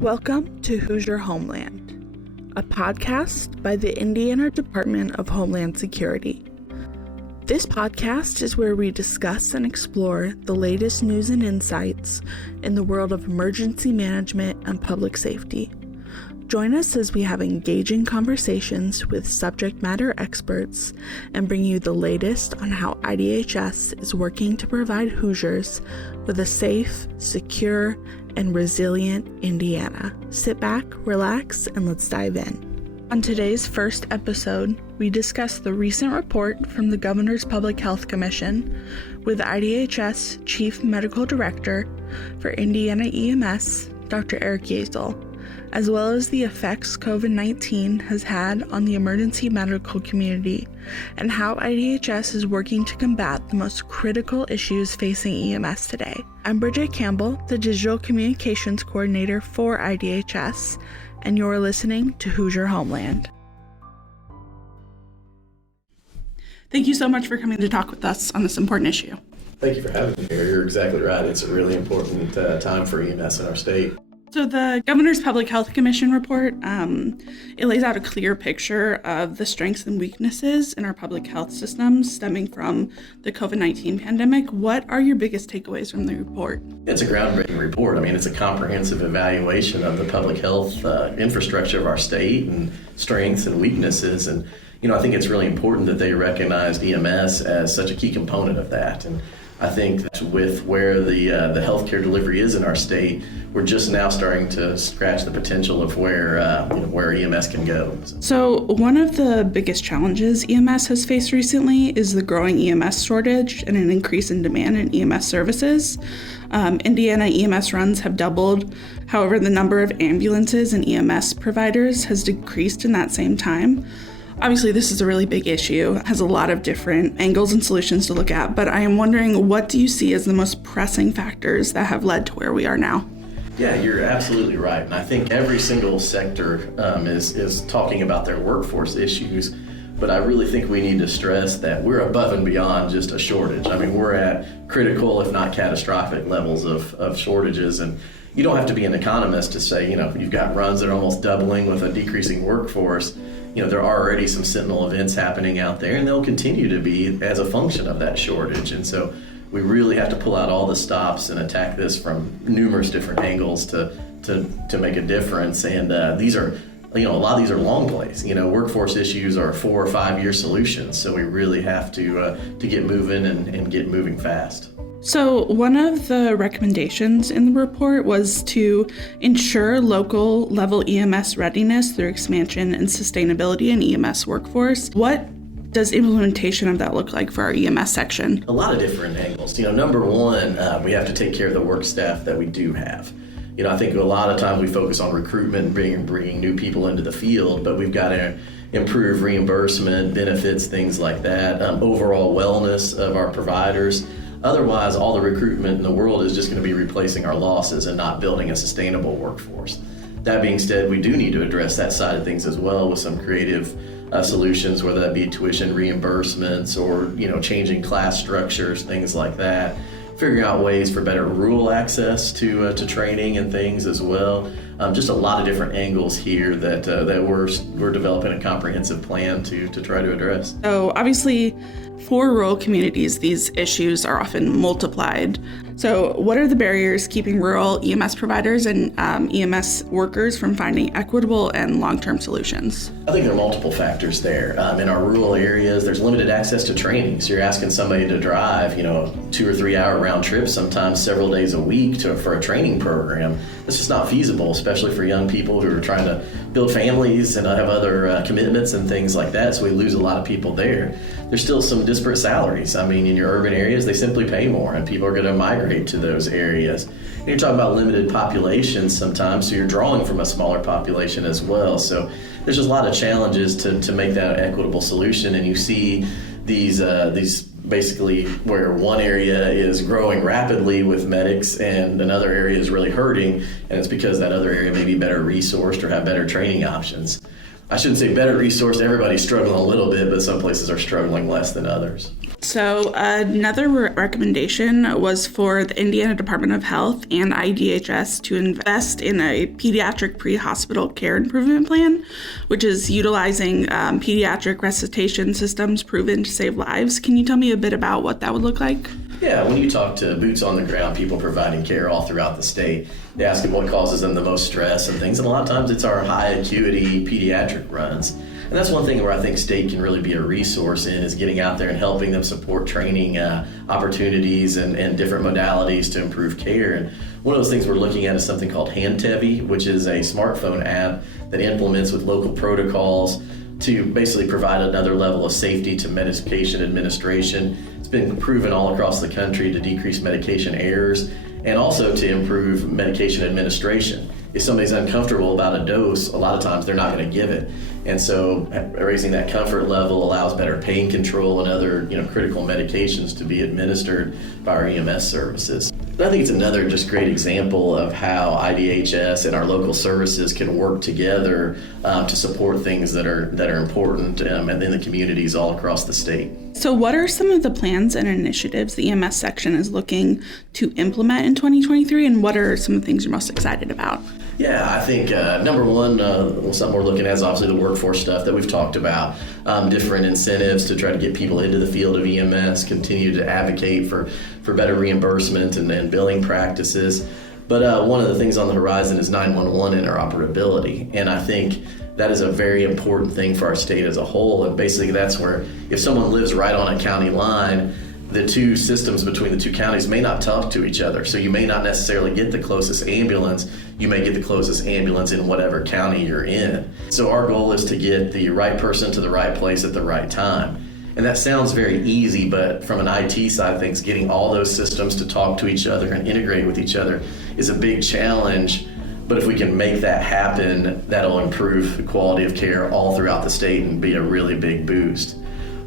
Welcome to Hoosier Homeland, a podcast by the Indiana Department of Homeland Security. This podcast is where we discuss and explore the latest news and insights in the world of emergency management and public safety. Join us as we have engaging conversations with subject matter experts and bring you the latest on how IDHS is working to provide Hoosiers with a safe, secure, and resilient Indiana. Sit back, relax, and let's dive in. On today's first episode, we discuss the recent report from the Governor's Public Health Commission with IDHS Chief Medical Director for Indiana EMS, Dr. Eric Yazel, as well as the effects COVID-19 has had on the emergency medical community and how IDHS is working to combat the most critical issues facing EMS today. I'm Bridget Campbell, the Digital Communications Coordinator for IDHS, and you're listening to Hoosier Homeland. Thank you so much for coming to talk with us on this important issue. Thank you for having me here. You're exactly right. It's a really important time for EMS in our state. So the Governor's Public Health Commission report, it lays out a clear picture of the strengths and weaknesses in our public health systems stemming from the COVID-19 pandemic. What are your biggest takeaways from the report? It's a groundbreaking report. I mean, it's a comprehensive evaluation of the public health infrastructure of our state and strengths and weaknesses. And, I think it's really important that they recognized EMS as such a key component of that. And I think that with where the healthcare delivery is in our state, we're just now starting to scratch the potential of where EMS can go. So one of the biggest challenges EMS has faced recently is the growing EMS shortage and an increase in demand in EMS services. Indiana EMS runs have doubled. However, the number of ambulances and EMS providers has decreased in that same time. Obviously, this is a really big issue, has a lot of different angles and solutions to look at, but I am wondering, what do you see as the most pressing factors that have led to where we are now? Yeah, you're absolutely right. And I think every single sector is talking about their workforce issues, but I really think we need to stress that we're above and beyond just a shortage. I mean, we're at critical, if not catastrophic levels of shortages. And you don't have to be an economist to say, you've got runs that are almost doubling with a decreasing workforce. There are already some sentinel events happening out there, and they'll continue to be as a function of that shortage. And so we really have to pull out all the stops and attack this from numerous different angles to make a difference. And these are, a lot of these are long plays. Workforce issues are 4 or 5 year solutions. So we really have to get moving and get moving fast. So one of the recommendations in the report was to ensure local level EMS readiness through expansion and sustainability in EMS workforce. What does implementation of that look like for our EMS section? A lot of different angles. Number one, we have to take care of the work staff that we do have. I think a lot of times we focus on recruitment and bringing new people into the field, but we've got to improve reimbursement, benefits, things like that, overall wellness of our providers. Otherwise, all the recruitment in the world is just going to be replacing our losses and not building a sustainable workforce. That being said, we do need to address that side of things as well with some creative solutions, whether that be tuition reimbursements or changing class structures, things like that. Figuring out ways for better rural access to training and things as well. Just a lot of different angles here that we're developing a comprehensive plan to try to address. So obviously, for rural communities, these issues are often multiplied. So what are the barriers keeping rural EMS providers and EMS workers from finding equitable and long-term solutions? I think there are multiple factors there. In our rural areas, there's limited access to training. So you're asking somebody to drive, 2 or 3 hour round trips, sometimes several days a week for a training program. It's just not feasible, especially for young people who are trying to build families and have other commitments and things like that. So we lose a lot of people there. There's still some disparate salaries. I mean, in your urban areas, they simply pay more, and people are going to migrate to those areas. And you're talking about limited populations sometimes, so you're drawing from a smaller population as well. So there's just a lot of challenges to make that an equitable solution, and you see these basically where one area is growing rapidly with medics and another area is really hurting, and it's because that other area may be better resourced or have better training options. I shouldn't say better resourced. Everybody's struggling a little bit, but some places are struggling less than others. So another recommendation was for the Indiana Department of Health and IDHS to invest in a pediatric pre-hospital care improvement plan, which is utilizing pediatric resuscitation systems proven to save lives. Can you tell me a bit about what that would look like? Yeah, when you talk to boots on the ground, people providing care all throughout the state, they ask them what causes them the most stress and things. And a lot of times it's our high acuity pediatric runs. And that's one thing where I think state can really be a resource in, is getting out there and helping them support training opportunities and different modalities to improve care. And one of those things we're looking at is something called HandTevi, which is a smartphone app that implements with local protocols to basically provide another level of safety to medication administration. It's been proven all across the country to decrease medication errors and also to improve medication administration. If somebody's uncomfortable about a dose, a lot of times they're not going to give it. And so raising that comfort level allows better pain control and other critical medications to be administered by our EMS services. But I think it's another just great example of how IDHS and our local services can work together to support things that are important and in the communities all across the state. So what are some of the plans and initiatives the EMS section is looking to implement in 2023, and what are some of the things you're most excited about? Yeah, I think number one, something we're looking at is obviously the workforce stuff that we've talked about, different incentives to try to get people into the field of EMS, continue to advocate for better reimbursement and billing practices. But one of the things on the horizon is 911 interoperability, and I think that is a very important thing for our state as a whole. And basically that's where if someone lives right on a county line, the two systems between the two counties may not talk to each other. So you may not necessarily get the closest ambulance. You may get the closest ambulance in whatever county you're in. So our goal is to get the right person to the right place at the right time. And that sounds very easy, but from an IT side of things, getting all those systems to talk to each other and integrate with each other is a big challenge. But if we can make that happen, that'll improve the quality of care all throughout the state and be a really big boost.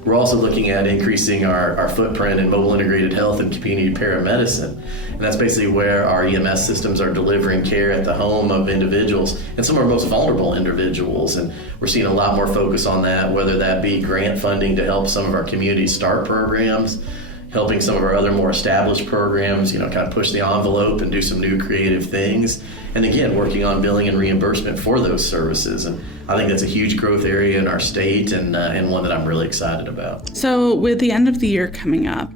We're also looking at increasing our footprint in mobile integrated health and community paramedicine. And that's basically where our EMS systems are delivering care at the home of individuals and some of our most vulnerable individuals. And we're seeing a lot more focus on that, whether that be grant funding to help some of our community start programs, helping some of our other more established programs, kind of push the envelope and do some new creative things. And again, working on billing and reimbursement for those services. And I think that's a huge growth area in our state and one that I'm really excited about. So with the end of the year coming up,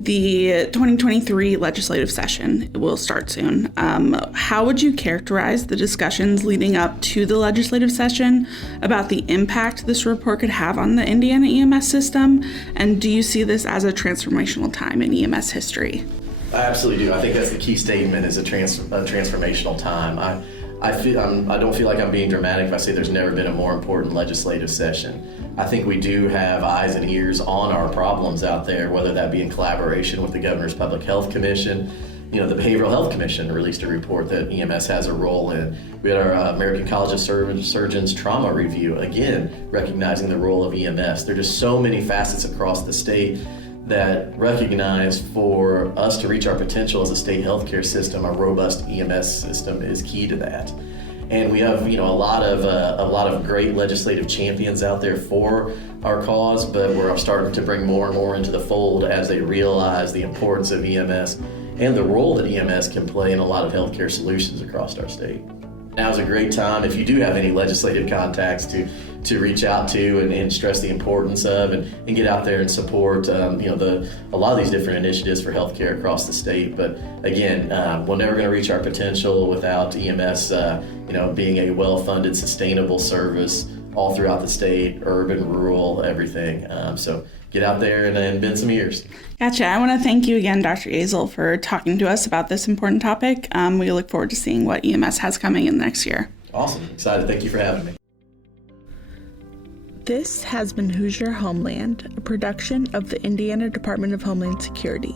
the 2023 legislative session will start soon. How would you characterize the discussions leading up to the legislative session about the impact this report could have on the Indiana EMS system? And do you see this as a transformational time in EMS history? I absolutely do. I think that's the key statement, is a transformational time. I don't feel like I'm being dramatic if I say there's never been a more important legislative session. I think we do have eyes and ears on our problems out there, whether that be in collaboration with the Governor's Public Health Commission. The Behavioral Health Commission released a report that EMS has a role in. We had our American College of Surgeons trauma review, again, recognizing the role of EMS. There are just so many facets across the state that recognize for us to reach our potential as a state healthcare system, a robust EMS system is key to that. And we have, a lot of great legislative champions out there for our cause, but we're starting to bring more and more into the fold as they realize the importance of EMS and the role that EMS can play in a lot of healthcare solutions across our state. Now's a great time, if you do have any legislative contacts, to reach out to and stress the importance of and get out there and support a lot of these different initiatives for healthcare across the state. But again, we're never going to reach our potential without EMS being a well-funded, sustainable service all throughout the state, urban, rural, everything. So get out there and bend some ears. Gotcha. I want to thank you again, Dr. Yazel, for talking to us about this important topic. We look forward to seeing what EMS has coming in the next year. Awesome. Excited. Thank you for having me. This has been Hoosier Homeland, a production of the Indiana Department of Homeland Security.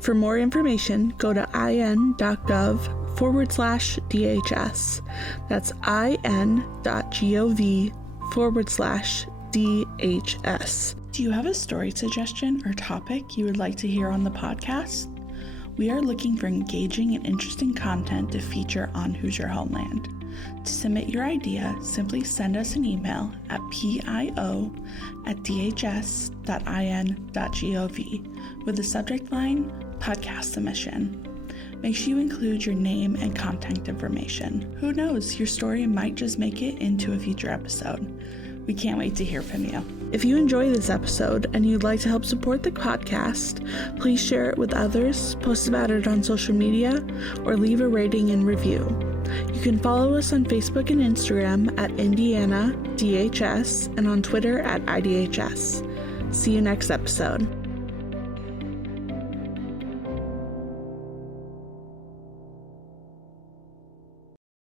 For more information, go to in.gov/DHS. That's in.gov/DHS. Do you have a story suggestion or topic you would like to hear on the podcast? We are looking for engaging and interesting content to feature on Hoosier Homeland. To submit your idea, simply send us an email at pio@dhs.in.gov with the subject line, Podcast Submission. Make sure you include your name and contact information. Who knows, your story might just make it into a future episode. We can't wait to hear from you. If you enjoy this episode and you'd like to help support the podcast, please share it with others, post about it on social media, or leave a rating and review. You can follow us on Facebook and Instagram at Indiana DHS and on Twitter at IDHS. See you next episode.